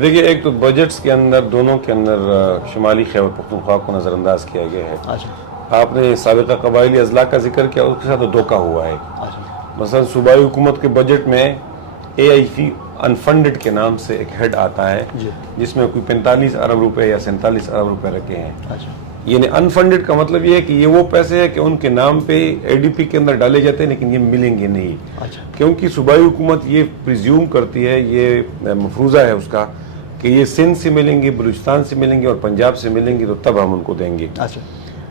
देखिए, एक तो बजट्स के अंदर दोनों के अंदर शुमाली खैबर पख्तूनख्वा को नज़रअंदाज किया गया है। आपने साबिक़ा कबायली अजला का जिक्र किया, उसके साथ तो धोखा हुआ है। मसलन सूबाई हुकूमत के बजट में AIC अनफंडेड के नाम से एक हेड आता है जिसमें कोई 45 अरब रुपए या 47 अरब रुपए रखे हैं। यानी अनफंडेड का मतलब ये है कि ये वो पैसे हैं कि उनके नाम पे ADP के अंदर डाले जाते हैं लेकिन ये मिलेंगे नहीं। क्योंकि सूबाई हुकूमत ये प्रिज्यूम करती है, ये मफरूज़ा है उसका कि ये सिंध से मिलेंगे, बलूचिस्तान से मिलेंगे और पंजाब से मिलेंगे, तो तब हम उनको देंगे।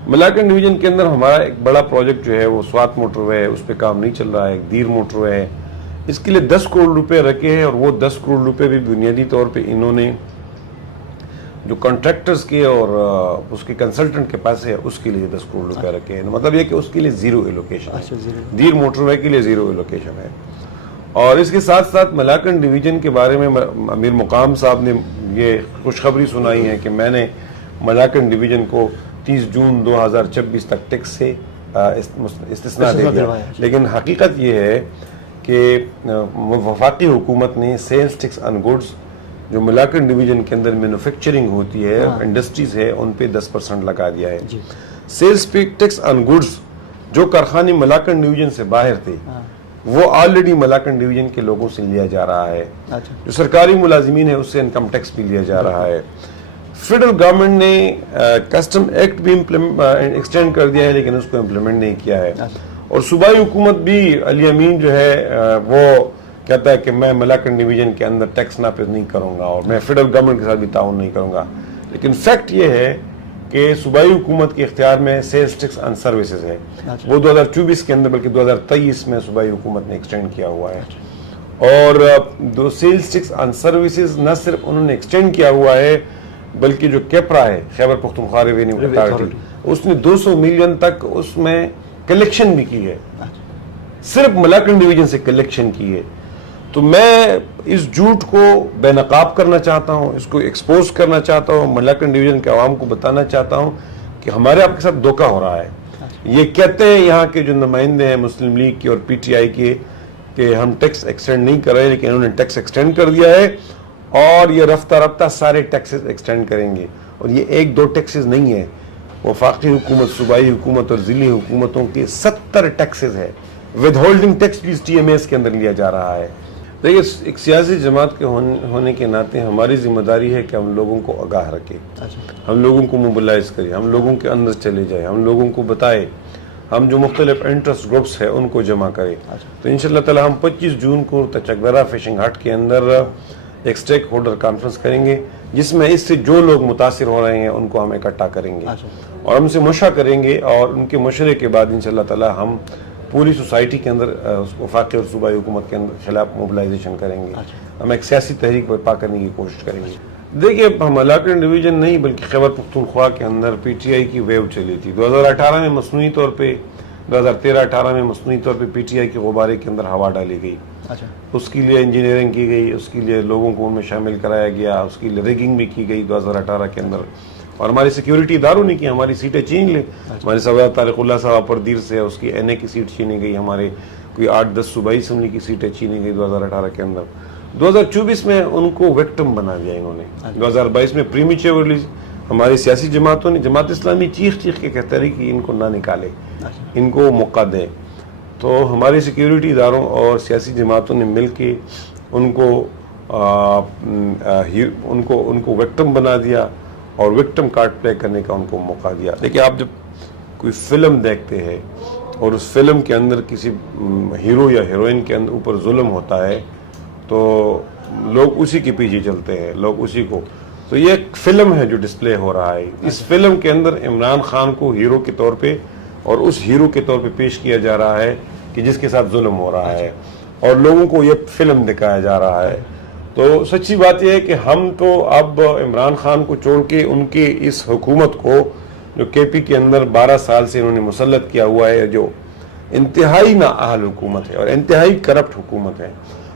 मलाकन डिवीजन के अंदर हमारा एक बड़ा प्रोजेक्ट जो है वो स्वात मोटरवे है, उस पर काम नहीं चल रहा है। दीर मोटरवे है, इसके लिए 10 करोड़ रुपए रखे हैं और वो 10 करोड़ रुपए भी बुनियादी तौर पे इन्होंने जो कॉन्ट्रैक्टर्स के और उसके कंसल्टेंट के पास है उसके लिए 10 करोड़ रुपए रखे हैं। मतलब ये कि उसके लिए जीरो एलोकेशन है, दीर मोटरवे के लिए जीरो एलोकेशन है। और इसके साथ साथ मलाकन डिवीजन के बारे में अमीर मुकाम साहब ने ये खुशखबरी सुनाई है कि मैंने मलाकन डिवीजन को 30 जून 2026 तक टैक्स से इस्तिस्ना दे दिया। लेकिन हकीकत ये है कि वफाकी हुकूमत ने सेल्स टैक्स ऑन गुड्स जो मलाकन डिवीजन के अंदर मैन्युफैक्चरिंग होती है, इंडस्ट्रीज है, उन पे 10% लगा दिया है। सेल्स टैक्स ऑन गुड्स जो कारखाने मलाकन डिवीजन से बाहर थे वो ऑलरेडी मलाकन डिवीजन के लोगों से लिया जा रहा है। जो सरकारी मुलाजिमीन है उससे इनकम टैक्स भी लिया जा रहा है। फेडरल गवर्नमेंट ने कस्टम एक्ट भी एक्सटेंड कर दिया है लेकिन उसको इम्प्लीमेंट नहीं किया है। और सूबाई हुकूमत भी अली अमीन जो है वो कहता है कि मैं मलाकन डिवीजन के अंदर टैक्स नाफिज नहीं करूंगा और मैं फेडरल गवर्नमेंट के साथ भी ताउन नहीं करूंगा। लेकिन फैक्ट ये है कि सूबाई हुकूमत के इख्तियार में सेल्स टैक्स ऑन सर्विसेज है, वो 2024 के अंदर बल्कि 2023 में सूबाई हुकूमत ने एक्सटेंड किया हुआ है। और दो सेल्स टैक्स ऑन सर्विसेज न सिर्फ उन्होंने एक्सटेंड किया हुआ है बल्कि जो कैपरा है खैबर पख्तूनख्वा रेवेन्यू अथॉरिटी, उसने 200 मिलियन तक उसमें कलेक्शन भी की है, सिर्फ मलाकन डिवीजन से कलेक्शन की है। तो मैं इस झूठ को बेनकाब करना चाहता हूँ, इसको एक्सपोज करना चाहता हूँ, मलाकन डिवीजन के आवाम को बताना चाहता हूँ कि हमारे आपके साथ धोखा हो रहा है। ये कहते हैं यहाँ के जो नुमाइंदे हैं मुस्लिम लीग के और PTI के कि हम टैक्स एक्सटेंड नहीं कर रहे, लेकिन उन्होंने टैक्स एक्सटेंड कर दिया है और ये रफ्ता रफ्ता सारे टैक्सेस एक्सटेंड करेंगे। और ये 1-2 टैक्सेस नहीं है, वफाकी हुकूमत, सूबाई हुकूमत और जिली हुकूमतों के 70 टैक्सेस है। विद होल्डिंग टैक्स भी TMS के अंदर लिया जा रहा है। देखिए, एक सियासी जमात के होने के नाते हमारी जिम्मेदारी है कि हम लोगों को आगाह रखें, हम लोगों को मोबिलाइज करें, हम लोगों के अंदर चले जाए, हम लोगों को बताए, हम जो मुख्तलिफ इंटरेस्ट ग्रुप्स है उनको जमा करें। तो इंशाअल्लाह ताला हम 25 जून को तचकदरा फिशिंग हट के अंदर एक स्टेक होल्डर कॉन्फ्रेंस करेंगे जिसमें इससे जो लोग मुतासिर हो रहे हैं उनको हम इकट्ठा करेंगे और हमसे मशवरा करेंगे और उनके मशवरे के बाद इंशाअल्लाह ताला हम पूरी सोसाइटी के अंदर वफाकी और सूबाई हुकूमत के अंदर खिलाफ मोबिलाइजेशन करेंगे। हम एक सियासी तहरीक बर्पा करने की कोशिश करेंगे। देखिए, हम मलाकन डिवीजन नहीं बल्कि खैबर पख्तूनख्वा के अंदर PTI की वेव चली थी। 2018 में मसनूई तौर पे 2013-18 में मसनूई तौर पे PTI के गुब्बारे के अंदर हवा डाली गई। उसके लिए इंजीनियरिंग की गई, उसके लिए लोगों को उनमें शामिल कराया गया, उसके लिए रिगिंग भी की गई 2018 के अंदर। और हमारी सिक्योरिटी इदारों ने की, हमारी सीटें छीन ली। हमारे सवाल तारिकुल्लाह साहब परदीर से उसकी NA की सीट छीनी गई, हमारे कोई 8-10 सूबाई असम्बली की सीटें छीनी गई 2018 के अंदर। 2024 में उनको विक्टिम बना दिया इन्होंने। 2022 में प्रीमेच्योरली हमारी सियासी जमातों ने, जमात इस्लामी चीख चीख के कहते रही कि इनको ना निकाले, इनको मौका दें। तो हमारे सिक्योरिटी इदारों और सियासी जमातों ने मिल के उनको विक्टिम बना दिया और विक्टिम कार्ड प्ले करने का उनको मौका दिया। देखिए, आप जब कोई फिल्म देखते हैं और उस फिल्म के अंदर किसी हीरो या हीरोइन के अंदर ऊपर जुल्म होता है तो लोग उसी के पीछे चलते हैं, लोग उसी को। तो ये एक फिल्म है जो डिस्प्ले हो रहा है। इस फिल्म के अंदर इमरान खान को हीरो के तौर पे और उस हीरो के तौर पे पेश किया जा रहा है कि जिसके साथ जुल्म हो रहा है और लोगों को ये फिल्म दिखाया जा रहा है। तो सच्ची बात यह है कि हम तो अब इमरान खान को छोड़ के उनके इस हुकूमत को जो KP के अंदर 12 साल से इन्होंने मुसल्लत किया हुआ है, जो इंतहाई नाअहल हुकूमत है और इंतहाई करप्ट हुकूमत है,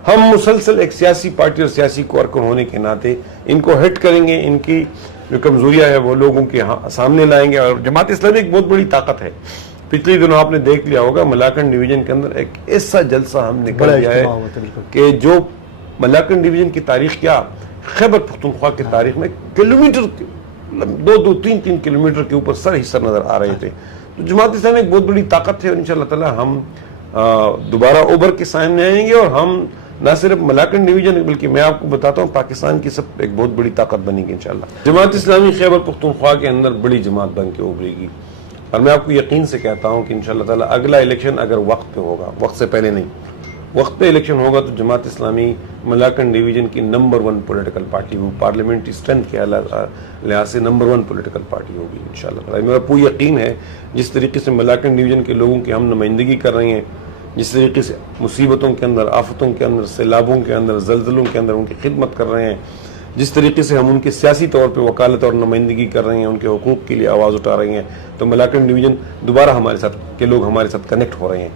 हम मुसलसल एक सियासी पार्टी और सियासी कारकुन होने के नाते इनको हिट करेंगे, इनकी जो कमजोरियां है वो लोगों के सामने लाएंगे। और जमात इस्लामी एक बहुत बड़ी ताकत है। पिछले दिनों आपने देख लिया होगा मलाकन डिवीजन के अंदर एक ऐसा जलसा हम निकल गया है कि जो मलाकन डिवीजन की तारीख क्या खैबर पख्तूनख्वा की तारीख में किलोमीटर 2-3 किलोमीटर के ऊपर सर ही सर नजर आ रहे थे। तो जमात इस्लामी एक बहुत बड़ी ताकत है और इंशाअल्लाह ताला हम दोबारा उभर के सामने आएंगे और हम न सिर्फ मलाकन डिवीजन बल्कि मैं आपको बताता हूँ पाकिस्तान की सब एक बहुत बड़ी ताकत बनेगी इंशाअल्लाह। जमात इस्लामी खैबर पख्तूनख्वा के अंदर बड़ी जमात बन के उभरेगी और मैं आपको यकीन से कहता हूँ कि इंशाअल्लाह ताला अगला इलेक्शन अगर वक्त पे होगा, वक्त से पहले नहीं, वक्त पे इलेक्शन होगा तो जमात इस्लामी मलाकन डिवीजन की नंबर 1 पॉलिटिकल पार्टी हो, पार्लियामेंट्री स्ट्रेंथ के लिहाज से नंबर 1 पॉलिटिकल पार्टी होगी इंशाअल्लाह। मेरा पूरा यकीन है जिस तरीके से मलाकन डिवीजन के लोगों की हम नुमाइंदगी कर रहे हैं, जिस तरीके से मुसीबतों के अंदर, आफतों के अंदर, सैलाबों के अंदर, जल्जलों के अंदर उनकी खिदमत कर रहे हैं, जिस तरीके से हम उनके सियासी तौर पे वकालत और नुमाइंदगी कर रहे हैं, उनके हुकूक के लिए आवाज़ उठा रहे हैं, तो मलाकन डिवीजन दोबारा हमारे साथ के लोग हमारे साथ कनेक्ट हो रहे हैं।